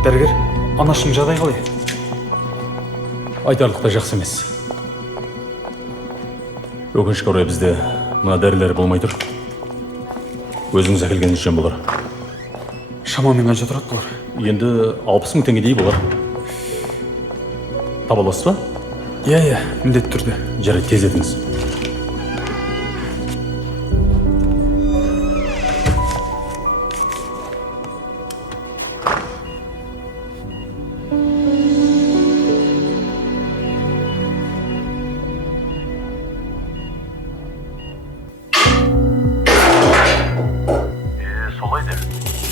Дәрігер, анашының жағдайы қалай? Айтарлықтай жақсы емес. Өкінішке орай бізде мына дәрілер болмай тұр. Өзіңіз әкелгеніңіз жөн болар. Шамамен қанша тұрады бұлар? Енді 60 мың теңгедей болар. Таба аласыз ба? Иә, міндетті түрде. Жарайды, тез етіңіз.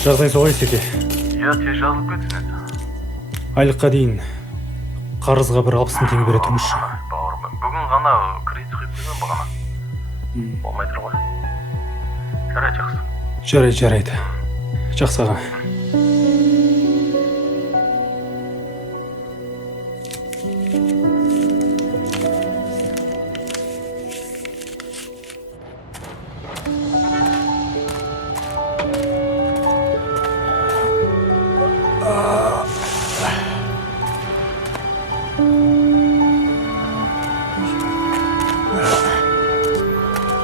Жағдай солай Секе. Иә, тез жазылып кетсін еді. Айлыққа дейін қарызға бір 60 мың теңге бере тұрмыш. Бауырым, бүгін ғана кредит құйып қойған бағана. Болмай тұр ғой. Жарайды, жақсы. Жарайды. Жақсы аға.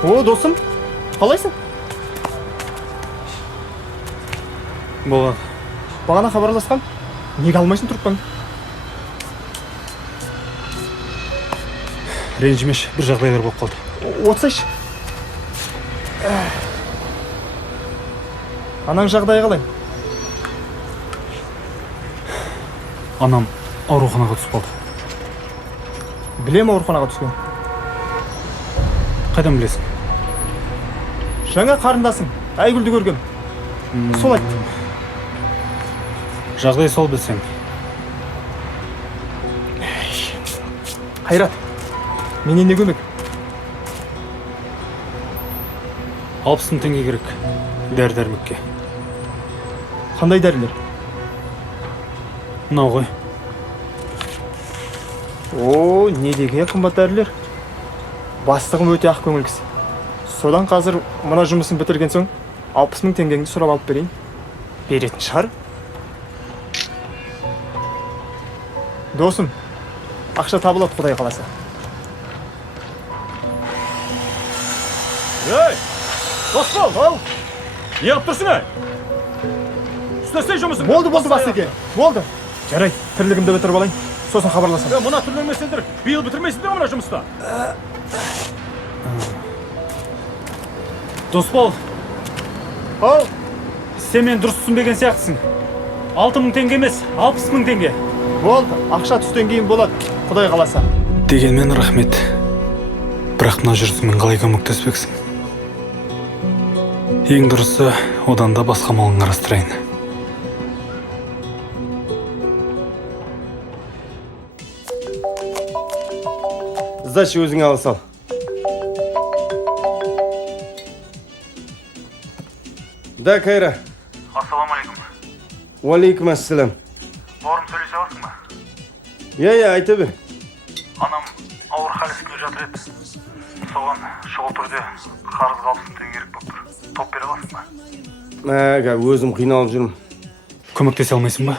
О, досым, қалайсың? Болады. Бағана хабарласқан. Неге алмайсың трубкаңды? Ренжімеш, бір жағдайлар болып қалды. Отырсайшы. Анаң жағдайы қалай? Анам ауруханаға түсіп қалды. Білем ауруханаға түскен. Қайдан білесің? Жаңа қарындасың, Айгүлді көргем. Сол айтты. Жағдай сол білсең. Қайрат, менен не көмек? 60 мың теңге керек. Дәрі-дәрмекке. Қандай дәрілер? Мынау ғой. О, не деген қымбат дәрілер? Бастығым өте ақ көңіл кісі. Содан қазір мына жұмысын бітірген соң 60 мың теңгеңді сұрап алып берейін. Беретін шығар. Досым, ақша табылады, Құдай қаласа. Ей! Досбол! Ал! Не алып тұрсың, ай? Үстесей жұмысың. Болды, Басеке. Болды. Жарайды, тірлігімді бітіріп алайын. Сосын хабарласам. Мына түрлермесендер, биыл бітірмейсіңдер мына жұмыста. Досбол, Ау! сен мен дұрыс түсінбеген сияқтысың. 6 мың теңге емес, 60 мың теңге. Болды, ақша түстен кейін болады, Құдай қаласа. Дегенмен рахмет. Бірақ мына жүрісіңмен қалай көмектеспексің? Ең дұрысы, одан да басқа малын қарастырайын. Сдачи өзіңе ала сал. Да, Кайра. Ассалаумалейкум. Уалейкум ассалам. Бауырым, сөйлесе аласың ба? Я, айта бер. Анам ауыр халісінде жатыр еді. Соған шұғыл түрде қарызға 60 мың теңге керек болып тұр. Топ бере аласың ба? Өзім қиналып жүрмін. Көмектесе алмайсың ба?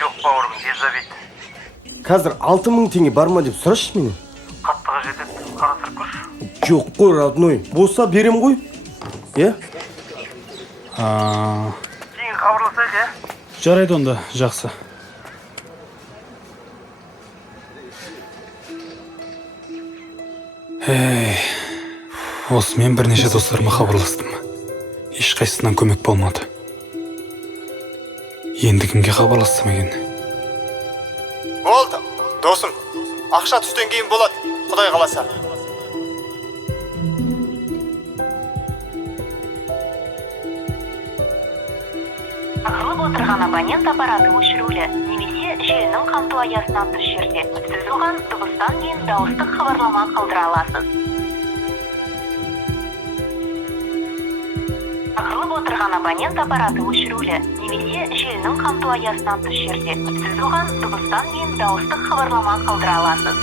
Жоқ, бауырым, не забейді. Қазір 6 мың теңге бар ма деп сұрашы мені. Қаттыға жетеді, қарастырып көрші. Жоқ қой, родной. Болса берем ғой. Е? Кейін хабарласайық, е? Жарайды онда, жақсы. Осымен бірнеше достарыма хабарластым. Ешқайсысынан көмек болмады. Енді кімге хабарлассам екен? Болды, досым. Ақша түстен кейін болады, Құдай қаласа. Тақырылып отырған абонент аппараты өшірулі немесе желінің қамту аясынан тыс жерде. Сіз оған дыбыстан кейін дауыстық хабарлама қалдыра аласыз. Тақырылып отырған абонент аппараты өшірулі немесе желінің қамту аясынан тыс жерде. Сіз оған дыбыстан кейін дауыстық хабарлама қалдыра аласыз.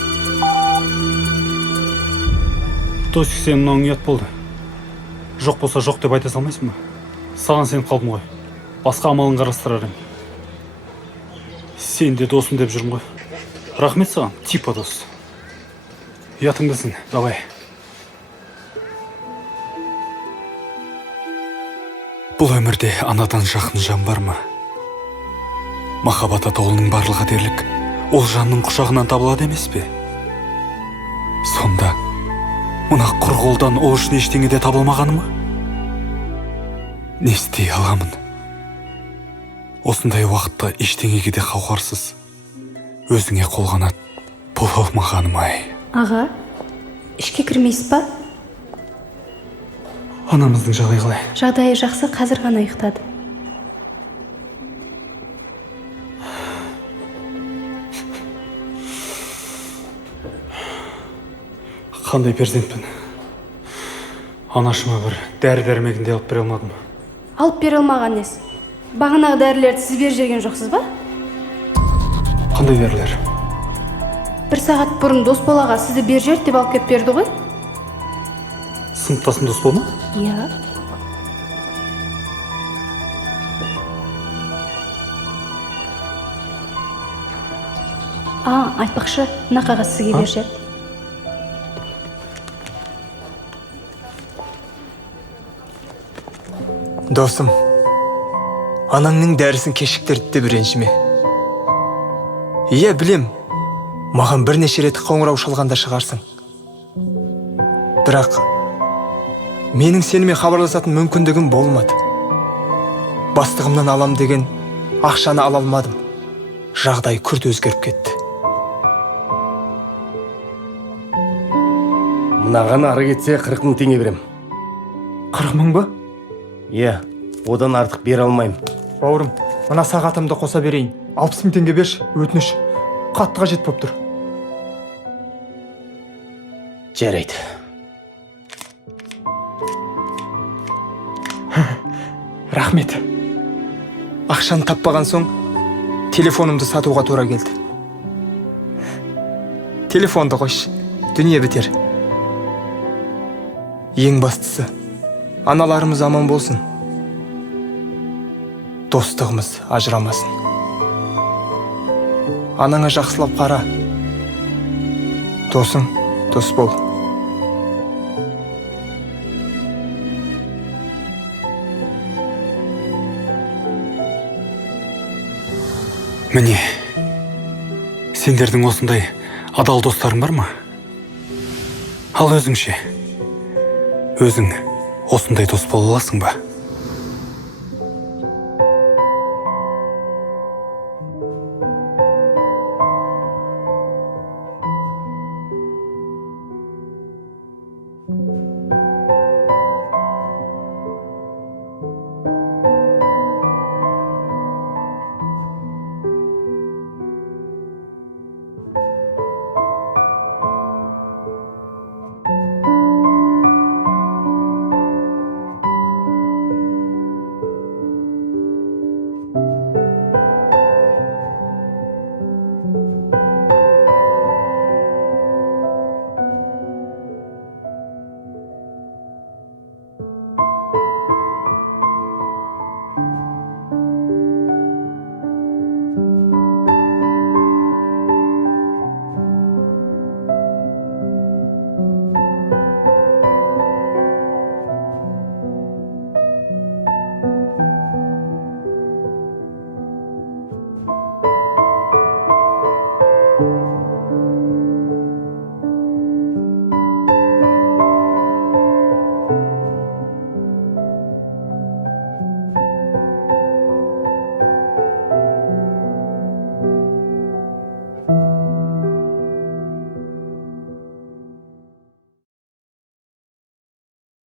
Тосик, сен мынауың ұят болды. Жоқ болса жоқ деп айта салмайсың ба? Саған сеніп қалдым ғой. Басқа амалын қарастырар едім. Сен де досым деп жүрмін ғой. Рахмет саған, типа дос. Ұятыңдасың, давай. Бұл өмірде анадан жақын жан бар ма? Махаббат атаулының барлығы дерлік ол жанның құшағынан табылады емес пе? Сонда мына құр қолдан ол үшін ештеңе де табылмағаны ма? Не істей аламын? Осындай уақытта ештеңеге де қауқарсыз өзіңе қолғанат бола алмағаным ай. Аға, ішке кірмейсіз ба? Анамыздың жағдайы қалай? Жағдайы жақсы, қазір ғана ұйықтады. Қандай перзентпін. Анашыма бір дәрі-дәрмегін де алып бере алмадым. Алып бере алмаған несі? Бағанағы дәрілерді сіз беріп жүрген жоқсыз ба? Қандай дәрілер? Бір сағат бұрын дос балаға сізді бер жер деп алып кеп берді ғой? Сыныптасың дос болма? Иә. Айтпақшы, мына қағаз сізге бер жер. Досым, анаңның дәрісін кешіктірді деп ренжіме. Иә, білем, маған бірнеше рет қоңырау шалғанда шығарсың. Бірақ менің сенімен хабарласатын мүмкіндігім болмады. Бастығымнан алам деген ақшаны ала алмадым. Жағдай күрт өзгеріп кетті. Мынаған ары кетсе 40 мың теңге берем. 40 мың ба? Иә, одан артық бере алмайым. Бауырым, мына сағатымды қоса берейін. 60 мың теңге берші, өтініш. Қатты қажет болып тұр. Жарайды. Рахмет. Ақшаны таппаған соң телефонымды сатуға тура келді. Телефонды қойшы, дүние бітер. Ең бастысы, аналарымыз аман болсын. Достығымыз ажырамасын. Анаңа жақсылап қара. Досың, дос бол. Міне, сендердің осындай адал достарың бар ма? Ал өзіңше, өзің осындай дос бола аласың ба?